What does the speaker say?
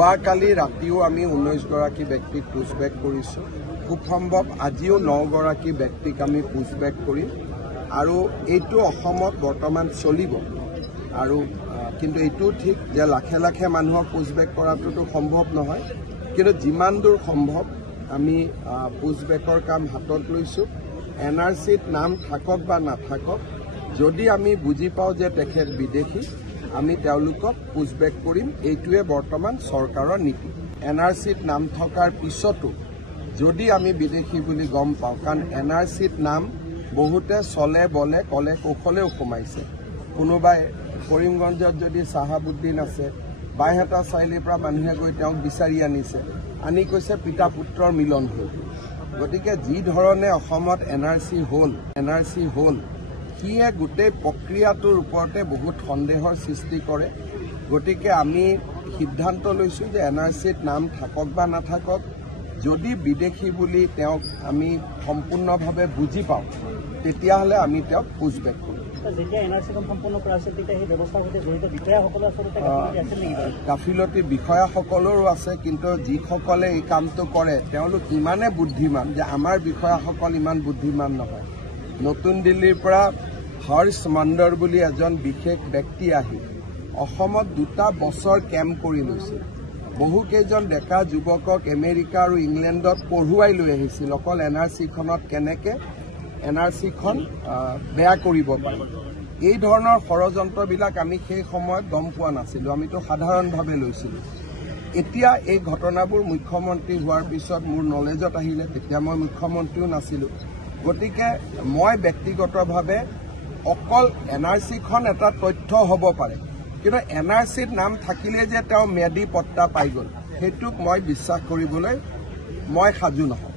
যোৱাকালি ৰাতিও আমি 19 গৰাকী ব্যক্তিক পুছবেক কৰিছোঁ। খুব সম্ভৱ আজিও 9 গৰাকী ব্যক্তিক আমি পুছবেক কৰিম আৰু এইটো অসমত বৰ্তমান চলিব। আৰু কিন্তু এইটো ঠিক যে লাখে লাখে মানুহক পুছবেক কৰাটোতো সম্ভৱ নহয়, কিন্তু যিমান দূৰ সম্ভৱ আমি পুছবেকৰ কাম হাতত লৈছোঁ। NRCত নাম থাকক বা নাথাকক, যদি আমি বুজি পাওঁ যে তেখেত বিদেশী, আমি তেওঁলোকক পুছবেক কৰিম। এইটোৱে বৰ্তমান চৰকাৰৰ নীতি। NRCত নাম থকাৰ পিছতো যদি আমি বিদেশী বুলি গম পাওঁ, কাৰণ NRCত নাম বহুতে চলে বলে কলে কৌশলেও সোমাইছে। কোনোবাই কৰিমগঞ্জত যদি চাহাবুদ্দিন আছে, বাইহাটা চাৰিআলিৰ পৰা মানুহে গৈ তেওঁক বিচাৰি আনিছে, আনি কৈছে পিতা পুত্ৰৰ মিলন হ'ল। গতিকে যি ধৰণে অসমত NRC হ'ল সিয়ে গোটেই প্ৰক্ৰিয়াটোৰ ওপৰতে বহুত সন্দেহৰ সৃষ্টি কৰে। গতিকে আমি সিদ্ধান্ত লৈছোঁ যে NRCত নাম থাকক বা নাথাকক, যদি বিদেশী বুলি তেওঁক আমি সম্পূৰ্ণভাৱে বুজি পাওঁ, তেতিয়াহ'লে আমি তেওঁক পুছবেক কৰিম। গাফিলতি বিষয়াসকলৰো আছে, কিন্তু যিসকলে এই কামটো কৰে তেওঁলোক ইমানে বুদ্ধিমান যে আমাৰ বিষয়াসকল ইমান বুদ্ধিমান নহয়। নতুন দিল্লীৰ পৰা হৰ্ষ মণ্ডৰ বুলি এজন বিশেষ ব্যক্তি আহি অসমত 2টা বছৰ কেম্প কৰি লৈছিল। বহুকেইজন ডেকা যুৱকক আমেৰিকা আৰু ইংলেণ্ডত পঢ়ুৱাই লৈ আহিছিল অকল NRCখনত কেনেকৈ NRCখন বেয়া কৰিব পাৰি। এই ধৰণৰ ষড়যন্ত্ৰবিলাক আমি সেই সময়ত গম পোৱা নাছিলোঁ, আমিতো সাধাৰণভাৱে লৈছিলোঁ। এতিয়া এই ঘটনাবোৰ মুখ্যমন্ত্ৰী হোৱাৰ পিছত মোৰ নলেজত আহিলে, তেতিয়া মই মুখ্যমন্ত্ৰীও নাছিলোঁ। গতিকে মই ব্যক্তিগতভাৱে অকল NRCখন এটা তথ্য হ'ব পাৰে, কিন্তু NRCত নাম থাকিলে যে তেওঁ ম্যাদী পট্টা পাই গ'ল, সেইটোক মই বিশ্বাস কৰিবলৈ মই সাজু নহয়।